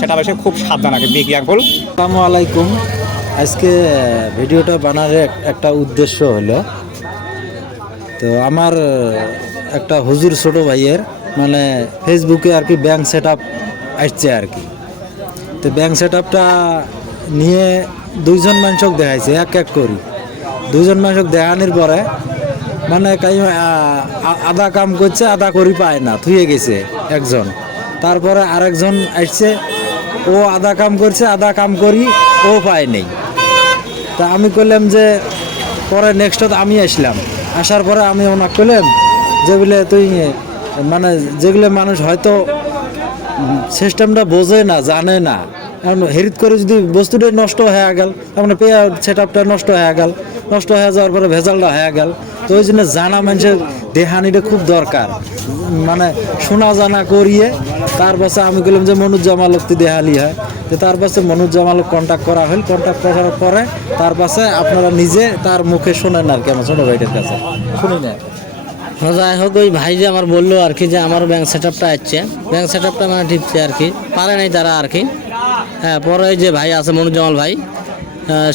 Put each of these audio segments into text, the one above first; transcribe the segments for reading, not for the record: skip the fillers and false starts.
সেটা বেশি খুব সাবধান আগে বিগ ইয়ারফুল। আসসালামু আলাইকুম। আজকে ভিডিওটা বানার একটা উদ্দেশ্য হলো, তো আমার একটা হুজুর ছোট ভাইয়ের মানে ফেসবুকে আর কি ব্যাংক সেট আপ আসছে আর কি। তো ব্যাংক সেট আপটা নিয়ে দুইজন মানুষক দেখাইছে এক এক করি। দুইজন মানুষক দেখানোর পরে মানে আধা কাম করছে, আধা করি পায় না, থুয়ে গেছে একজন। তারপরে আরেকজন আসছে, ও আধা কাম করছে, আধা কাম করি ও পায় নেই। তা আমি করলাম যে পরে নেক্সট আমি আসলাম, আসার পরে আমি ওনাকে করলাম যে বলে তুই মানে যেগুলো মানুষ হয়তো সিস্টেমটা বোঝে না, জানে না, কারণ হেরিত করে যদি বস্তুটা নষ্ট হয়ে গেল, তার মানে পে আউট সেট আপটা নষ্ট হয়ে গেল, নষ্ট হয়ে যাওয়ার পরে ভেজালটা হয়ে গেল। তো ওই জন্য জানা মানুষের দেহানিটা খুব দরকার, মানে শোনা জানা করিয়ে। তার পাশে আমি বললাম যে মনুজ্জামালক তুই দেহালি হয়, তো তার পাশে মনুজ্জামালক কন্ট্যাক্ট করা হল। কন্ট্যাক্ট করার পরে তার পাশে আপনারা নিজে তার মুখে শোনেন আর কি, আমার ছোটো ভাইটার কাছে শুনি না। যাই হোক, ওই ভাই যে আমার বললো আর কি যে আমার ব্যাংক সেট আপটা আসছে, ব্যাংক সেট আপটা মানে টিপছে আর কি, পারে নাই তারা আর কি। হ্যাঁ, পরে ওই যে ভাই আছে মনুজ্জামাল ভাই,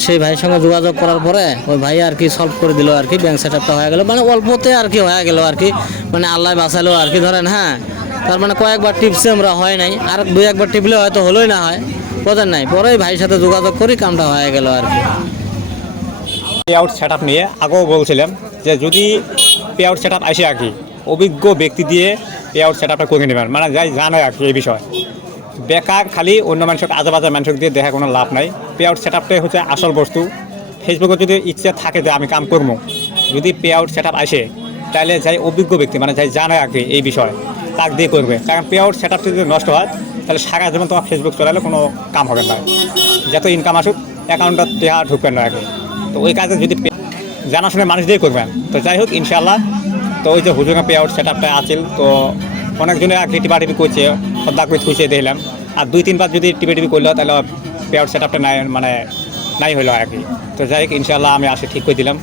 সেই ভাইয়ের সঙ্গে যোগাযোগ করার পরে ওই ভাই আর কি সলভ করে দিল আর কি, ব্যাংক সেট আপটা হয়ে গেল, মানে অল্পতে আর কি হয়ে গেল আর কি, মানে আল্লাহ বাঁচালো আর কি ধরেন। হ্যাঁ, তার মানে কয়েকবার টিপসে আমরা হয় নাই, আর দুই একবার টিপলে হয়তো হলোই না হয়, বোঝেন নাই। পরে ওই ভাইয়ের সাথে যোগাযোগ করি কামটা হয়ে গেল আর কি। পে আউট সেট আপ নিয়ে আগেও বলছিলাম যে যদি পে আউট সেট আপ আসে আর কি, অভিজ্ঞ ব্যক্তি দিয়ে পে আউট সেট আপটা করে নেবেন, মানে যাই জানে আর কি এই বিষয়। বেকার খালি অন্য মানুষকে আজে মানুষ দিয়ে দেখা কোনো লাভ নাই। পে আউট সেট আপটাই হচ্ছে আসল বস্তু। ফেসবুকে যদি ইচ্ছে থাকে যে আমি কাম করবো, যদি পে আউট সেট আপ আসে তাহলে যাই অভিজ্ঞ ব্যক্তি মানে যাই জানে আর কি এই বিষয়, তাক দিয়ে করবে। কারণ পে আউট সেট আপটা যদি নষ্ট হয় তাহলে সারা জীবন তোমার ফেসবুক চলালে কোনো কাম হবে না, যত ইনকাম আসুক অ্যাকাউন্টটা টেহা ঢুকবেন না আর কি। তো ওই কাজে যদি জানাশোনা মানুষ দিয়ে করবেন, তো যাই হোক ইনশাআল্লাহ। তো ওই যে হুজুরা পে আউট সেট আপটা আছিল, তো অনেকজনে আর কি টিপি করছে, সদ্দা করে খুঁজে দেখলাম। আর দুই তিনবার যদি টিপি করলো তাহলে পে আউট সেট আপটা নাই মানে নাই হলো আর কি। তো যাই হোক ইনশাআল্লাহ আমি আসে ঠিক করে দিলাম।